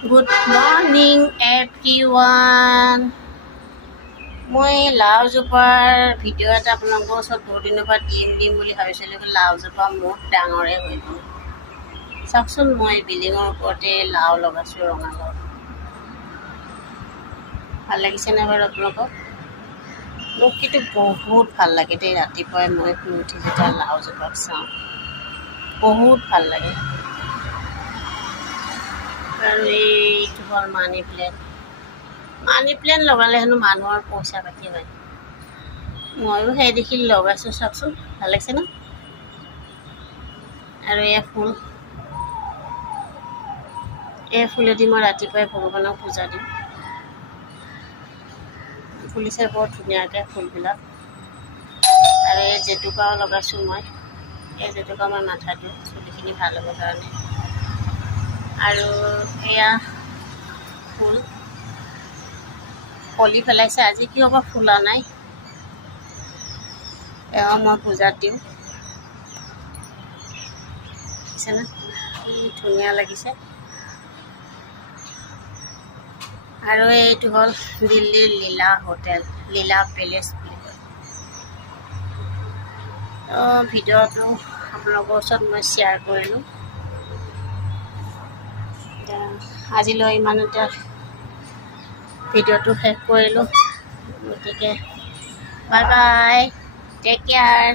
Good morning everyone. মই লাওজোপাৰ video' এটা আপোনালোকৰ ওচৰত বহুত দিনৰ পৰা দিম বুলি ভাবিছিলোঁ। লাওজোপা মোৰ ডাঙৰে হৈ গ'ল। চাওকচোন, মই বিল্ডিঙৰ ওপৰতে লাও লগাইছোঁ, ৰঙা লাও। ভাল লাগিছেনে বাৰু আপোনালোকক? মোক কিন্তু বহুত ভাল লাগে দেই। ৰাতিপুৱাই মই শুই উঠি যেতিয়া লাওজোপাক চাওঁ, বহুত ভাল লাগে। আৰু এইটো হ'ল মানি প্লেণ্ট। মানি প্লেণ্ট লগালে হেনো মানুহৰ পইচা পাতি হয়। ময়ো সেই দেখি লগাইছোঁ, চাওকচোন ভাল লাগিছে ন? আৰু এই ফুলেদি মই ৰাতিপুৱাই ভগৱানক পূজা দিওঁ। ফুলিছে বৰ ধুনীয়াকৈ ফুলবিলাক। আৰু এই জেতুকাও লগাইছোঁ মই। এই জেতুকা মই মাথাত দিওঁ, চুলিখিনি ভাল হ'বৰ কাৰণে। আৰু এয়া ফুল কলি পেলাইছে, আজি কিয় বা ফুলা নাই। এয়া মই পূজাত দিওঁ। দেখিছেনে কি ধুনীয়া লাগিছে। আৰু এইটো হ'ল দিল্লীৰ লীলা হোটেল, লীলা পেলেচ বুলি কয়। ভিডিঅ'টো আপোনালোকৰ ওচৰত মই শ্বেয়াৰ কৰিলোঁ। আজিলৈ ইমানতে ভিডিঅ'টো শেষ কৰিলোঁ। গতিকে বাই বাই, টেক কেয়াৰ।